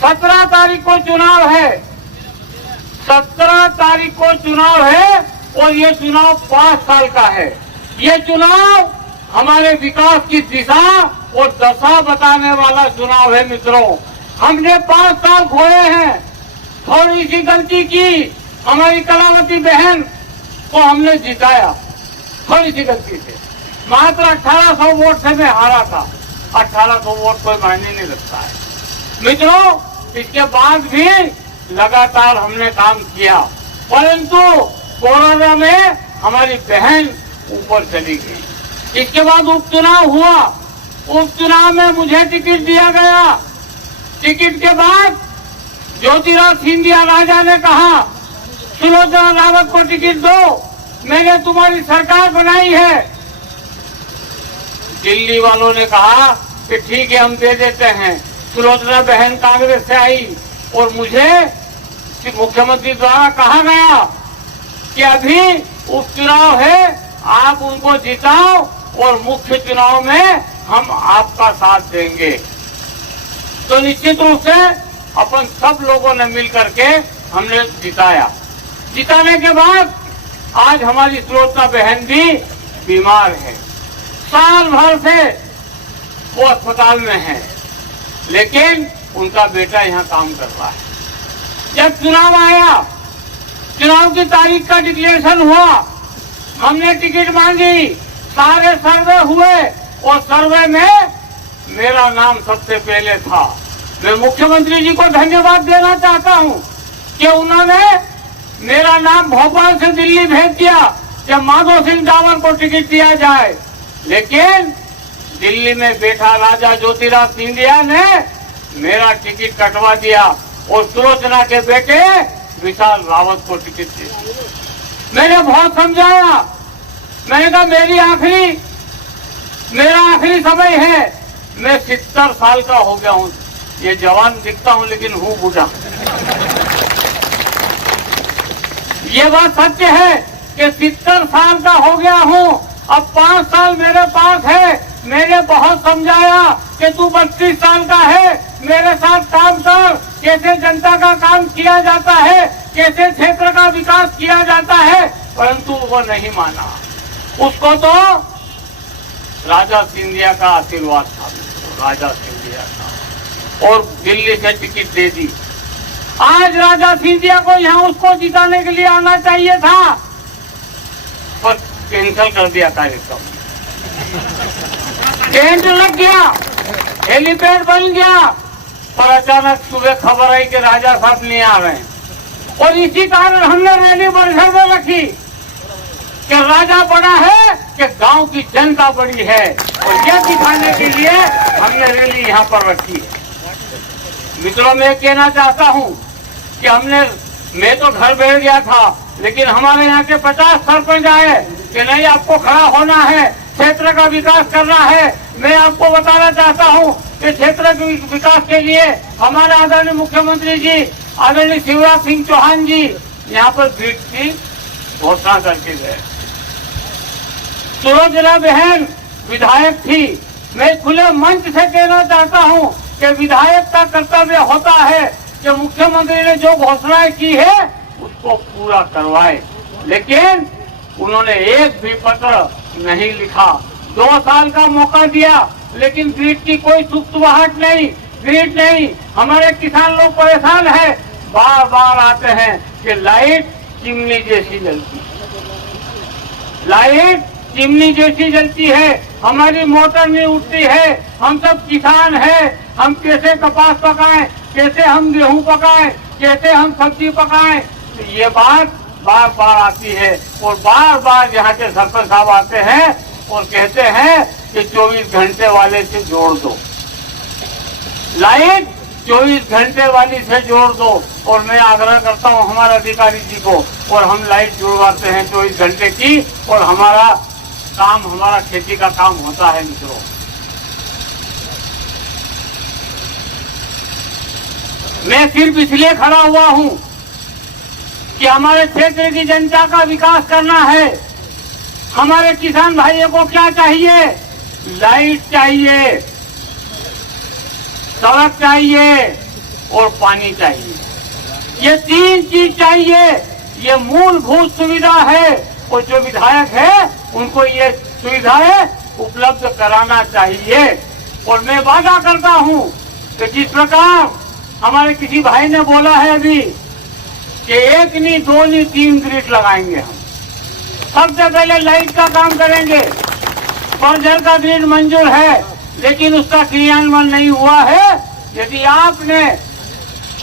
17 तारीख को चुनाव है, 17 तारीख को चुनाव है और ये चुनाव 5 साल का है। ये चुनाव हमारे विकास की दिशा और दशा बताने वाला चुनाव है। मित्रों, हमने 5 साल खोए हैं, थोड़ी सी गलती की, हमारी कलावती बहन को हमने जिताया थोड़ी सी गलती से, मात्र 1800 वोट से मैं हारा था। 1800 वोट कोई मायने नहीं रखता है मित्रों। इसके बाद भी लगातार हमने काम किया, परंतु कोरोना में हमारी बहन ऊपर चली गई। इसके बाद उपचुनाव हुआ, उपचुनाव में मुझे टिकट दिया गया। टिकट के बाद ज्योतिरादित्य सिंधिया राजा ने कहा सुलोचना रावत को टिकट दो, मैंने तुम्हारी सरकार बनाई है। दिल्ली वालों ने कहा कि ठीक है हम दे देते हैं। सुलोचना बहन कांग्रेस से आई और मुझे मुख्यमंत्री द्वारा कहा गया कि अभी उपचुनाव है, आप उनको जिताओ और मुख्य चुनाव में हम आपका साथ देंगे। तो निश्चित रूप से अपन सब लोगों ने मिलकर के हमने जिताया। जिताने के बाद आज हमारी सुलोचना बहन भी बीमार है, साल भर से वो अस्पताल में है, लेकिन उनका बेटा यहाँ काम कर रहा है। जब चुनाव आया, चुनाव की तारीख का डिक्लेरेशन हुआ, हमने टिकट मांगी, सारे सर्वे हुए और सर्वे में मेरा नाम सबसे पहले था। मैं मुख्यमंत्री जी को धन्यवाद देना चाहता हूं कि उन्होंने मेरा नाम भोपाल से दिल्ली भेज दिया कि माधो सिंह डावर को टिकट दिया जाए, लेकिन दिल्ली में बैठा राजा ज्योतिरादित्य सिंधिया ने मेरा टिकट कटवा दिया और सुलोचना के बेटे विशाल रावत को टिकट दिया। मैंने बहुत समझाया, मैंने कहा मेरा आखिरी समय है। मैं 70 साल का हो गया हूँ, ये जवान दिखता हूँ लेकिन हूँ बूढ़ा। ये बात सत्य है कि 70 साल का हो गया हूँ, अब 5 साल मेरे पास है। मैंने बहुत समझाया कि तू 32 साल का है, मेरे साथ काम कर, कैसे जनता का काम किया जाता है, कैसे क्षेत्र का विकास किया जाता है, परंतु वो नहीं माना। उसको तो राजा सिंधिया का आशीर्वाद था, राजा सिंधिया का, और दिल्ली से टिकट दे दी। आज राजा सिंधिया को यहाँ उसको जिताने के लिए आना चाहिए था, पर कैंसिल कर दिया कार्यक्रम। टेंट लग गया, हेलीपैड बन गया, पर अचानक सुबह खबर आई कि राजा साहब नहीं आ रहे हैं, और इसी कारण हमने रैली परिसर में रखी कि राजा बड़ा है कि गांव की जनता बड़ी है, और यह दिखाने के लिए हमने रैली यहाँ पर रखी है। मित्रों, मैं कहना चाहता हूँ कि मैं तो घर बैठ गया था, लेकिन हमारे यहाँ के 50 सरपंच आए कि नहीं, आपको खड़ा होना है, क्षेत्र का विकास करना है। मैं आपको बताना चाहता हूँ कि क्षेत्र के विकास के लिए हमारे आदरणीय मुख्यमंत्री जी आदरणीय शिवराज सिंह चौहान जी यहाँ पर सीट की घोषणा करके गए। सुलोचना बहन विधायक थी। मैं खुले मंच से कहना चाहता हूँ कि विधायक का कर्तव्य होता है कि मुख्यमंत्री ने जो घोषणाएं की है उसको पूरा करवाए, लेकिन उन्होंने एक भी पत्र नहीं लिखा। 2 साल का मौका दिया, लेकिन ग्रिड की कोई सुखसुहाट नहीं, ग्रिड नहीं। हमारे किसान लोग परेशान है, बार बार आते हैं कि लाइट चिमनी जैसी जलती, लाइट चिमनी जैसी जलती है, हमारी मोटर नहीं उठती है। हम सब किसान हैं, हम कैसे कपास पकाएं, कैसे हम गेहूं पकाएं, कैसे हम सब्जी पकाएं। तो ये बात बार बार आती है, और बार बार यहाँ के सरपंच साहब आते हैं और कहते हैं कि 24 घंटे वाले से जोड़ दो, लाइट 24 घंटे वाली से जोड़ दो। और मैं आग्रह करता हूँ हमारे अधिकारी जी को, और हम लाइट जुड़वाते हैं 24 घंटे की, और हमारा काम, हमारा खेती का काम होता है। मित्रों, मैं सिर्फ इसलिए खड़ा हुआ हूँ कि हमारे क्षेत्र की जनता का विकास करना है। हमारे किसान भाइयों को क्या चाहिए? लाइट चाहिए, सड़क चाहिए, और पानी चाहिए। ये 3 चीज चाहिए, ये मूलभूत सुविधा है और जो विधायक है उनको ये सुविधाएं उपलब्ध कराना चाहिए। और मैं वादा करता हूं कि जिस प्रकार हमारे किसी भाई ने बोला है अभी कि 1 नहीं 2 नहीं 3 ग्रिड लगाएंगे हम। सबसे पहले लाइट का काम करेंगे। बर्जर का ग्रिड मंजूर है लेकिन उसका क्रियान्वयन नहीं हुआ है। यदि आपने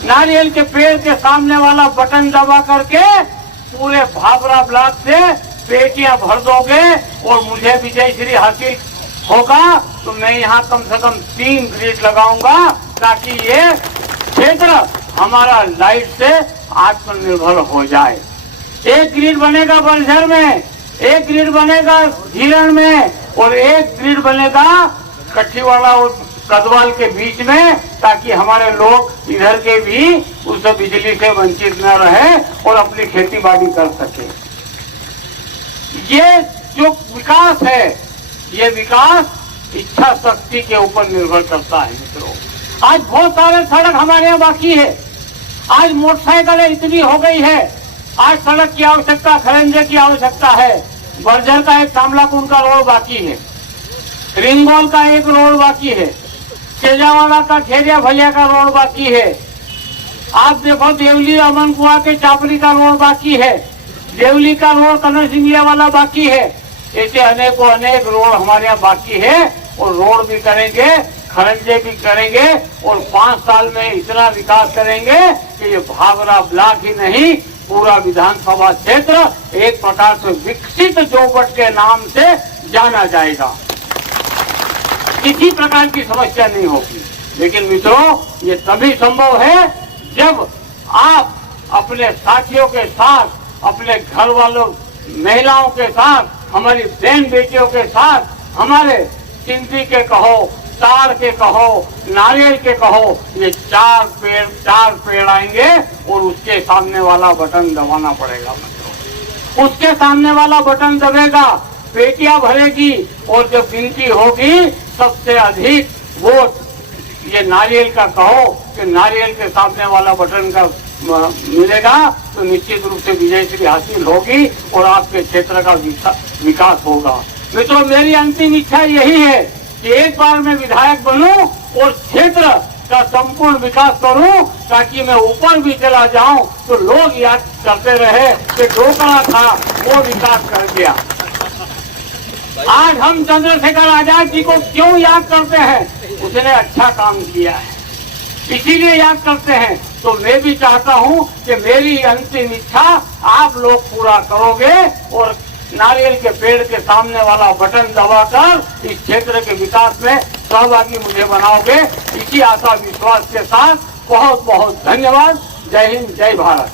नारियल के पेड़ के सामने वाला बटन दबा करके पूरे भाबरा ब्लॉक से पेटियां भर दोगे और मुझे विजय श्री हासिल होगा तो मैं यहाँ कम से कम 3 ग्रिड लगाऊंगा ताकि ये क्षेत्र हमारा लाइट से आत्मनिर्भर हो जाए। 1 ग्रिड बनेगा बर्जर में, 1 ग्रिड बनेगा झीरण में और 1 ग्रिड बनेगा कठीवाड़ा और कदवाल के बीच में, ताकि हमारे लोग इधर के भी उस बिजली से वंचित न रहे और अपनी खेती बाड़ी कर सके। ये जो विकास है, ये विकास इच्छा शक्ति के ऊपर निर्भर करता है। मित्रों, आज बहुत सारे सड़क हमारे यहाँ बाकी है। आज मोटरसाइकिलें इतनी हो गई है, आज सड़क की आवश्यकता, खरंजे की आवश्यकता है। बर्जर का एक कामलाकुंड का रोड बाकी है, रिंगोल का एक रोड बाकी है, शेजावाड़ा का खेरिया भैया का रोड बाकी है। आप देखो देवली अमन कुआ के चापरी का रोड बाकी है, देवली का रोड कन्नर सिंधिया वाला बाकी है। ऐसे अनेक रोड हमारे यहाँ बाकी है और रोड भी करेंगे, खरंजे भी करेंगे और 5 साल में इतना विकास करेंगे कि ये भाबरा ब्लॉक ही नहीं पूरा विधानसभा क्षेत्र एक प्रकार से विकसित जोबट के नाम से जाना जाएगा। किसी प्रकार की समस्या नहीं होगी। लेकिन मित्रों, ये तभी संभव है जब आप अपने साथियों के साथ, अपने घर वालों, महिलाओं के साथ, हमारी बहन बेटियों के साथ, हमारे चिंती के कहो, ताड़ के कहो, नारियल के कहो, ये 4 पेड़ आएंगे और उसके सामने वाला बटन दबाना पड़ेगा। मित्रों, उसके सामने वाला बटन दबेगा, पेटियां भरेगी और जब गिनती होगी सबसे अधिक वोट ये नारियल का कहो कि नारियल के सामने वाला बटन का मिलेगा तो निश्चित रूप से विजय श्री हासिल होगी और आपके क्षेत्र का विकास होगा। मित्रों, मेरी अंतिम इच्छा यही है कि एक बार मैं विधायक बनूं और क्षेत्र का संपूर्ण विकास करूं ताकि मैं ऊपर भी चला जाऊं तो लोग याद करते रहे कि डोकरा था वो विकास कर दिया। आज हम चंद्रशेखर आजाद जी को क्यों याद करते हैं? उसने अच्छा काम किया है, इसीलिए याद करते हैं। तो मैं भी चाहता हूं कि मेरी अंतिम इच्छा आप लोग पूरा करोगे और नारियल के पेड़ के सामने वाला बटन दबाकर इस क्षेत्र के विकास में सहभागी मुझे बनाओगे। इसी आशा विश्वास के साथ बहुत बहुत धन्यवाद। जय हिंद, जय भारत।